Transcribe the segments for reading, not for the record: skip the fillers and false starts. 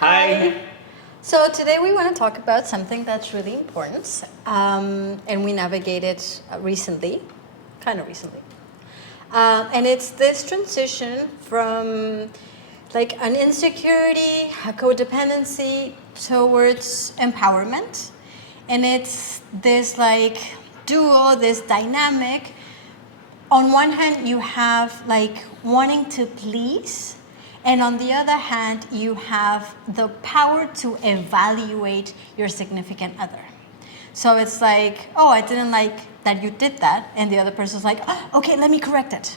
Hi. So today we want to talk about something that's really important, and we navigated recently, kind of recently. And it's this transition from like an insecurity, a codependency towards empowerment. And it's this like duo, this dynamic. On one hand, you have like wanting to please, and on the other hand, you have the power to evaluate your significant other. So it's like, oh, I didn't like that you did that. And the other person's like, oh, okay, let me correct it.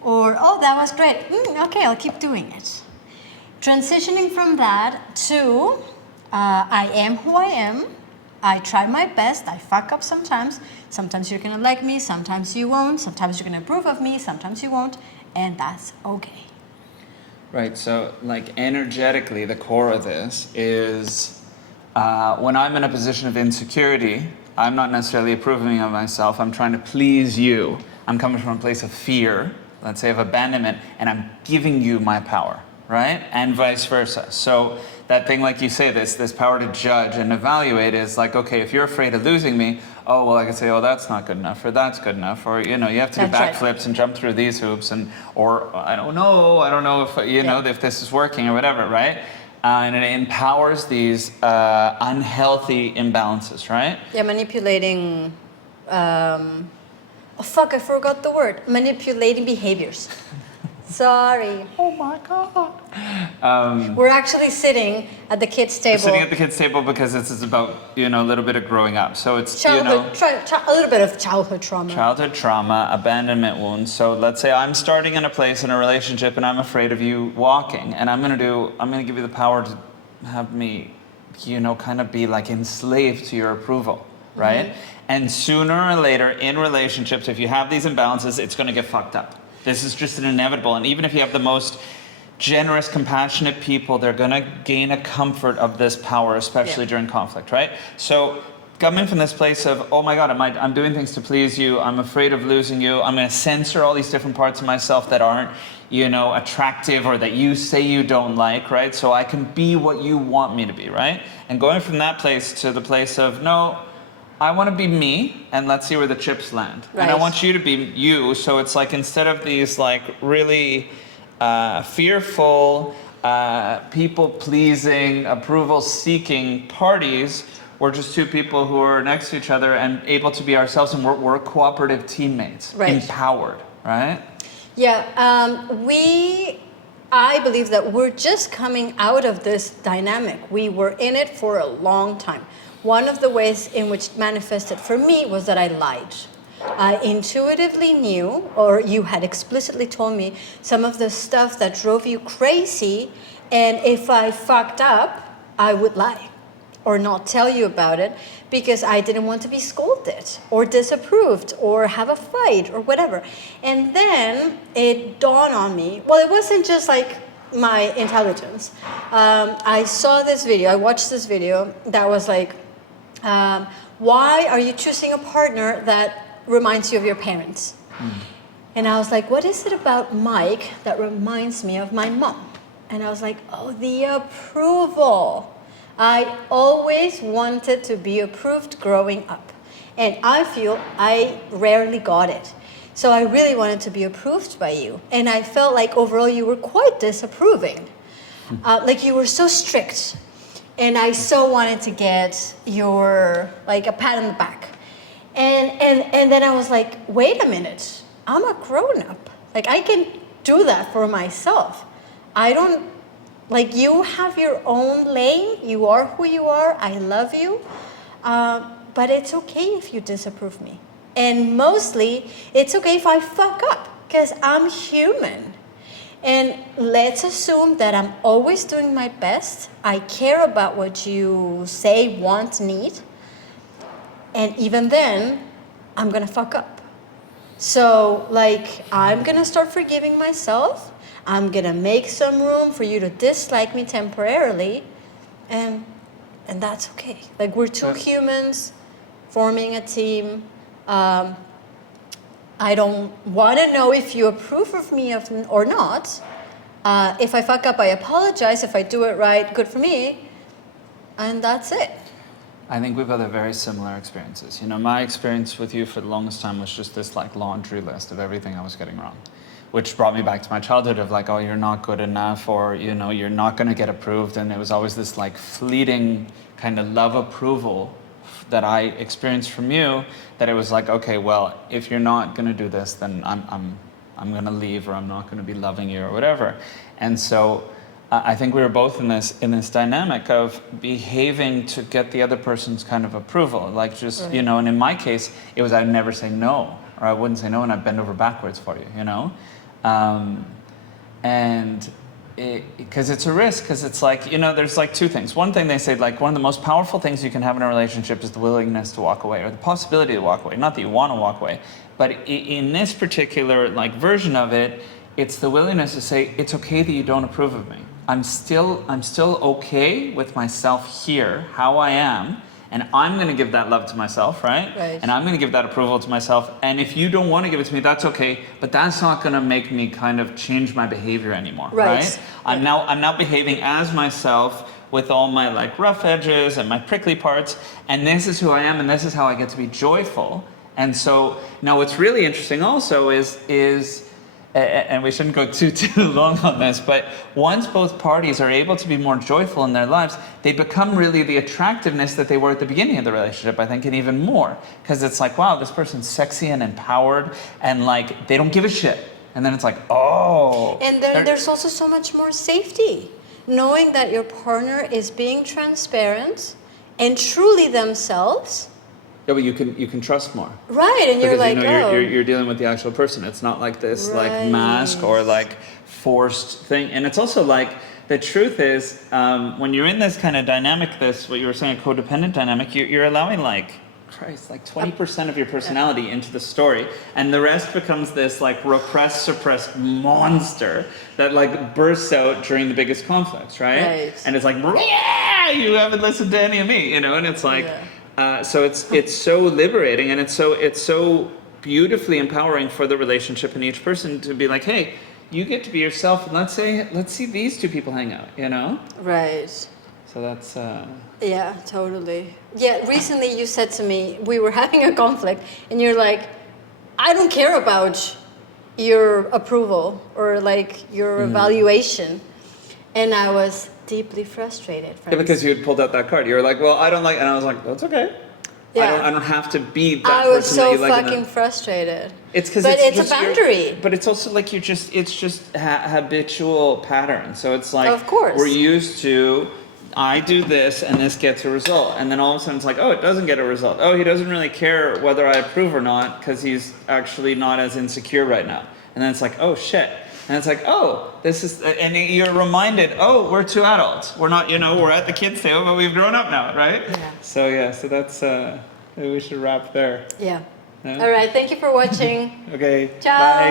Or, oh, that was great. Okay, I'll keep doing it. Transitioning from that to, I am who I am. I try my best. I fuck up sometimes. Sometimes you're going to like me. Sometimes you won't. Sometimes you're going to approve of me. Sometimes you won't. And that's okay. Right, so like energetically, the core of this is when I'm in a position of insecurity, I'm not necessarily approving of myself. I'm trying to please you. I'm coming from a place of fear, let's say of abandonment, and I'm giving you my power, right? And vice versa. So that thing, like you say, this power to judge and evaluate is like, okay, if you're afraid of losing me, oh, well, I can say, oh, that's not good enough, or that's good enough, or, you know, you have to do backflips and jump through these hoops, and, or I don't know if, you know, if this is working or whatever, right? And it empowers these unhealthy imbalances, right? Yeah, manipulating, oh fuck, I forgot the word. Manipulating behaviors. Sorry. Oh my God. We're actually sitting at the kids' table. We're sitting at the kids' table because this is about, you know, a little bit of growing up. So it's, childhood, you know, a little bit of childhood trauma. Childhood trauma, abandonment wounds. So let's say I'm starting in a place in a relationship and I'm afraid of you walking. And I'm going to give you the power to have me, you know, kind of be like enslaved to your approval, right? Mm-hmm. And sooner or later in relationships, if you have these imbalances, it's going to get fucked up. This is just an inevitable. And even if you have the most generous, compassionate people, they're going to gain a comfort of this power, especially during conflict, right? So coming from this place of, oh my God, I'm doing things to please you. I'm afraid of losing you. I'm going to censor all these different parts of myself that aren't, you know, attractive or that you say you don't like, right? So I can be what you want me to be, right? And going from that place to the place of, no, I want to be me, and let's see where the chips land. Right. And I want you to be you. So it's like, instead of these like really fearful, people-pleasing, approval-seeking parties, we're just two people who are next to each other and able to be ourselves, and we're cooperative teammates, empowered, right? Yeah, I believe that we're just coming out of this dynamic. We were in it for a long time. One of the ways in which it manifested for me was that I lied. I intuitively knew, or you had explicitly told me, some of the stuff that drove you crazy, and if I fucked up, I would lie or not tell you about it because I didn't want to be scolded or disapproved or have a fight or whatever. And then it dawned on me, well, it wasn't just like my intelligence. I saw this video, I watched this video that was like, why are you choosing a partner that reminds you of your parents? And I was like, what is it about Mike that reminds me of my mom? And I was like, oh, the approval. I always wanted to be approved growing up. And I feel I rarely got it. So I really wanted to be approved by you. And I felt like overall you were quite disapproving. Like you were so strict. And I so wanted to get your, like, a pat on the back. And then I was like, wait a minute, I'm a grown-up. Like, I can do that for myself. I don't, like, you have your own lane. You are who you are. I love you. But it's okay if you disapprove me. And mostly, it's okay if I fuck up, because I'm human. And let's assume that I'm always doing my best. I care about what you say, want, need. And even then, I'm gonna fuck up. So, like, I'm gonna start forgiving myself. I'm gonna make some room for you to dislike me temporarily. And that's okay. Like, we're two humans forming a team. I don't want to know if you approve of me or not, If I fuck up, I apologize. If I do it right, good for me. And that's it. I think we both have very similar experiences. You know, my experience with you for the longest time was just this like laundry list of everything I was getting wrong, which brought me back to my childhood of like, oh, you're not good enough, or, you know, you're not going to get approved. And it was always this like fleeting kind of love approval that I experienced from you, that it was like, okay, well, if you're not going to do this, then I'm going to leave, or I'm not going to be loving you, or whatever. And so I think we were both in this dynamic of behaving to get the other person's kind of approval, like just, you know, and in my case, it was I'd never say no, or I wouldn't say no, and I'd bend over backwards for you, you know? And because it's a risk, because it's like, you know, there's like two things. One thing they say, like one of the most powerful things you can have in a relationship is the willingness to walk away, or the possibility to walk away. Not that you want to walk away, but in this particular like version of it, it's the willingness to say, it's okay that you don't approve of me. I'm still okay with myself here, how I am, and I'm going to give that love to myself, right? And I'm going to give that approval to myself. And if you don't want to give it to me, that's okay, but that's not going to make me kind of change my behavior anymore, right? I'm now behaving as myself with all my like rough edges and my prickly parts, and this is who I am, and this is how I get to be joyful. And so now what's really interesting also is and we shouldn't go too long on this, but once both parties are able to be more joyful in their lives, they become really the attractiveness that they were at the beginning of the relationship, I think, and even more. Because it's like, wow, this person's sexy and empowered, and like, they don't give a shit. And then it's like, oh. And then there's also so much more safety. Knowing that your partner is being transparent and truly themselves. Yeah, but you can trust more. Right, and you're like, you know, you're dealing with the actual person. It's not like this like mask or like forced thing. And it's also like, the truth is, when you're in this kind of dynamic, what you were saying, a codependent dynamic, you're allowing like 20% of your personality into the story, and the rest becomes this like repressed, suppressed monster that like bursts out during the biggest conflicts, right? And it's like, yeah, you haven't listened to any of me, you know, and it's like, so it's so liberating, and it's so beautifully empowering for the relationship and each person to be like, hey, you get to be yourself, and let's see these two people hang out, you know? Right. So that's yeah, totally. Yeah, recently you said to me, we were having a conflict, and you're like, I don't care about your approval or like your evaluation. And I was deeply frustrated. Yeah, because you had pulled out that card. You were like, well, I don't like, and I was like, that's okay. Yeah. I don't have to be that person that you like. I was so fucking frustrated. It's because it's a boundary. But it's also like it's just habitual pattern. So it's like, of course, we're used to, I do this and this gets a result. And then all of a sudden it's like, oh, it doesn't get a result. Oh, he doesn't really care whether I approve or not because he's actually not as insecure right now. And then it's like, oh shit. And it's like, oh, this is, and you're reminded, oh, we're two adults. We're not, you know, we're at the kids' table, but we've grown up now, right? Yeah. So that's, maybe we should wrap there. Yeah. All right, thank you for watching. Okay. Ciao. Bye.